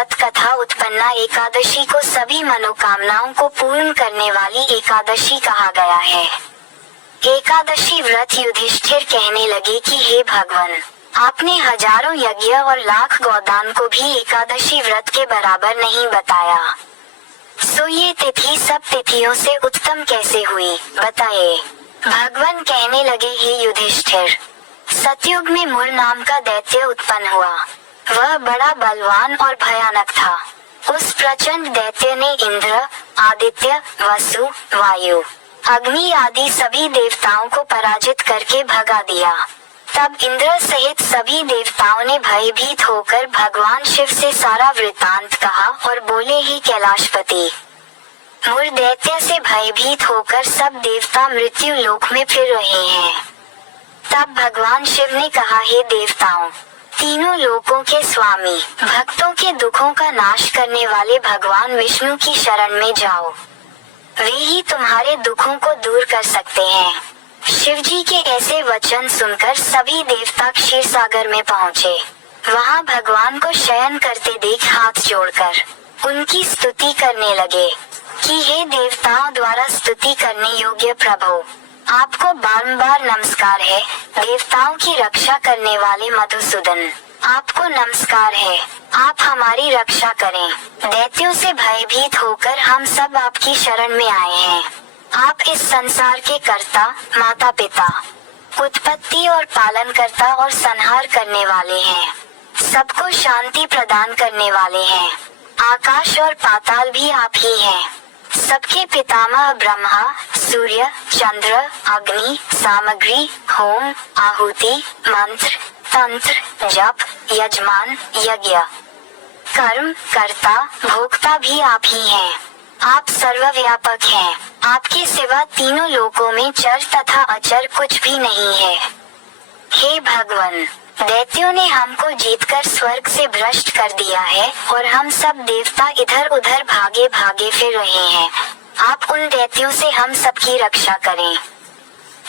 व्रत कथा उत्पन्ना एकादशी को सभी मनोकामनाओं को पूर्ण करने वाली एकादशी कहा गया है। एकादशी व्रत युधिष्ठिर कहने लगे कि हे भगवान, आपने हजारों यज्ञ और लाख गोदान को भी एकादशी व्रत के बराबर नहीं बताया, सो ये तिथि सब तिथियों से उत्तम कैसे हुई, बताए। भगवान कहने लगे, हे युधिष्ठिर, सतयुग में मुर नाम का दैत्य उत्पन्न हुआ। वह बड़ा बलवान और भयानक था। उस प्रचंड दैत्य ने इंद्र, आदित्य, वसु, वायु, अग्नि आदि सभी देवताओं को पराजित करके भगा दिया। तब इंद्र सहित सभी देवताओं ने भयभीत होकर भगवान शिव से सारा वृत्तांत कहा और बोले, ही कैलाशपति, मुर दैत्य से भयभीत होकर सब देवता मृत्यु लोक में फिर रहे हैं। तब भगवान शिव ने कहा, हे देवताओं, तीनों लोकों के स्वामी, भक्तों के दुखों का नाश करने वाले भगवान विष्णु की शरण में जाओ, वे ही तुम्हारे दुखों को दूर कर सकते हैं। शिव जी के ऐसे वचन सुनकर सभी देवता क्षीर सागर में पहुँचे। वहाँ भगवान को शयन करते देख हाथ जोड़कर उनकी स्तुति करने लगे कि हे देवताओं द्वारा स्तुति करने योग्य प्रभु, आपको बारंबार नमस्कार है। देवताओं की रक्षा करने वाले मधुसूदन, आपको नमस्कार है। आप हमारी रक्षा करें। दैत्यों से भयभीत होकर हम सब आपकी शरण में आए हैं। आप इस संसार के कर्ता, माता पिता, उत्पत्ति और पालन करता और संहार करने वाले हैं। सबको शांति प्रदान करने वाले हैं। आकाश और पाताल भी आप ही हैं। सबके पितामह ब्रह्मा, सूर्य, चंद्र, अग्नि, सामग्री, होम, आहुति, मंत्र, तंत्र, जप, यजमान, यज्ञ, कर्म, कर्ता, भोक्ता भी आप ही हैं। आप सर्वव्यापक हैं। आपके सिवा तीनों लोकों में चर तथा अचर कुछ भी नहीं है। हे भगवान, दैत्यों ने हमको जीतकर स्वर्ग से भ्रष्ट कर दिया है और हम सब देवता इधर उधर भागे भागे फिर रहे हैं। आप उन दैत्यों से हम सबकी रक्षा करें।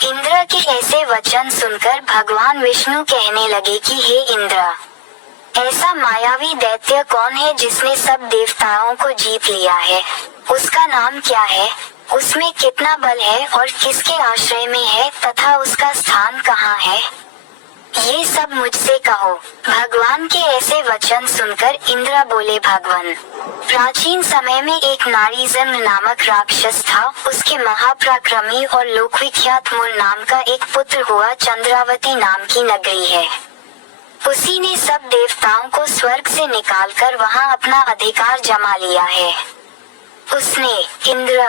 इंद्र के ऐसे वचन सुनकर भगवान विष्णु कहने लगे कि हे इंद्र, ऐसा मायावी दैत्य कौन है जिसने सब देवताओं को जीत लिया है? उसका नाम क्या है? उसमें कितना बल है और किसके आश्रय में है तथा उसका स्थान कहाँ है? ये सब मुझसे कहो। भगवान के ऐसे वचन सुनकर इंद्र बोले, भगवान, प्राचीन समय में एक नारीजन्म नामक राक्षस था। उसके महापराक्रमी और लोकविख्यात मुर नाम का एक पुत्र हुआ। चंद्रावती नाम की नगरी है। उसी ने सब देवताओं को स्वर्ग से निकालकर वहां अपना अधिकार जमा लिया है। उसने इंद्र,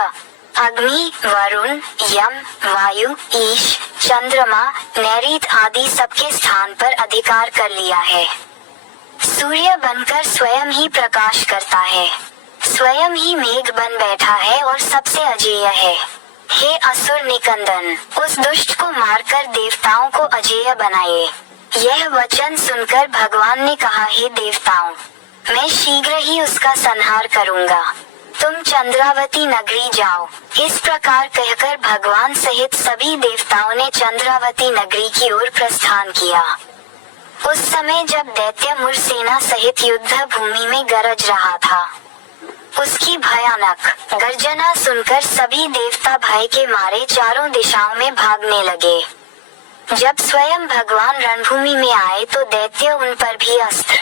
अग्नि, वरुण, यम, वायु, ईश, चंद्रमा, नैऋत आदि सबके स्थान पर अधिकार कर लिया है। सूर्य बनकर स्वयं ही प्रकाश करता है, स्वयं ही मेघ बन बैठा है और सबसे अजेय है। हे असुर निकंदन, उस दुष्ट को मारकर देवताओं को अजेय बनाए। यह वचन सुनकर भगवान ने कहा, हे देवताओं, मैं शीघ्र ही उसका संहार करूंगा। तुम चंद्रावती नगरी जाओ। इस प्रकार कहकर भगवान सहित सभी देवताओं ने चंद्रावती नगरी की ओर प्रस्थान किया। उस समय जब दैत्य मुर सेना सहित युद्ध भूमि में गरज रहा था, उसकी भयानक गर्जना सुनकर सभी देवता भय के मारे चारों दिशाओं में भागने लगे। जब स्वयं भगवान रणभूमि में आए तो दैत्य उन पर भी अस्त्र,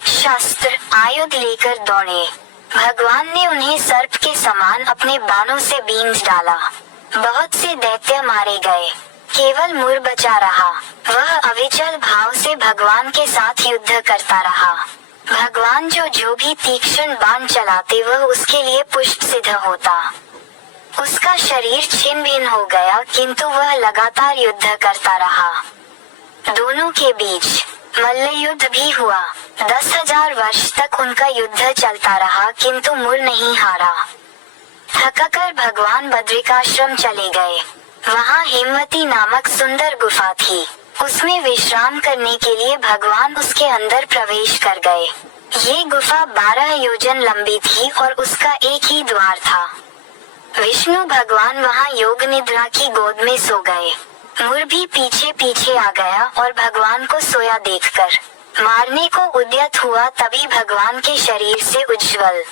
शस्त्र, आयुध लेकर दौड़े। भगवान ने उन्हें सर्प के समान अपने बाणों से बींध डाला। बहुत से दैत्य मारे गए, केवल मुर बचा रहा। वह अविचल भाव से भगवान के साथ युद्ध करता रहा। भगवान जो भी तीक्ष्ण बाण चलाते वह उसके लिए पुष्ट सिद्ध होता। उसका शरीर छिन्न भिन्न हो गया, किंतु वह लगातार युद्ध करता रहा। दोनों के बीच मल्ल युद्ध भी हुआ। 10,000 वर्ष तक उनका युद्ध चलता रहा, किंतु मुर नहीं हारा। थककर भगवान बद्रिकाश्रम चले गए। वहाँ हेमवती नामक सुंदर गुफा थी। उसमें विश्राम करने के लिए भगवान उसके अंदर प्रवेश कर गए। ये गुफा 12 योजन लंबी थी और उसका एक ही द्वार था। विष्णु भगवान वहाँ योग निद्रा की गोद में सो गए। मुर भी पीछे पीछे आ गया और भगवान को सोया देखकर मारने को उद्यत हुआ तभी भगवान के शरीर से उज्ज्वल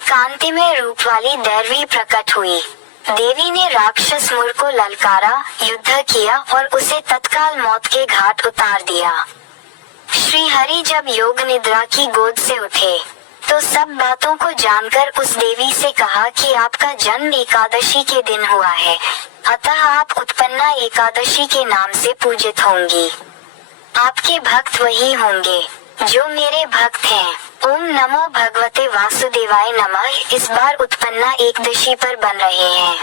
कांतिमय रूप वाली दैवी प्रकट हुई। देवी ने राक्षस मुर को ललकारा, युद्ध किया और उसे तत्काल मौत के घाट उतार दिया। श्री हरि जब योग निद्रा की गोद से उठे तो सब बातों को जानकर उस देवी से कहा कि आपका जन्म एकादशी के दिन हुआ है, अतः आप उत्पन्ना एकादशी के नाम से पूजित होंगी। आपके भक्त वही होंगे जो मेरे भक्त हैं। ओम नमो भगवते वासुदेवाय नमः। इस बार उत्पन्ना एकदशी पर बन रहे हैं।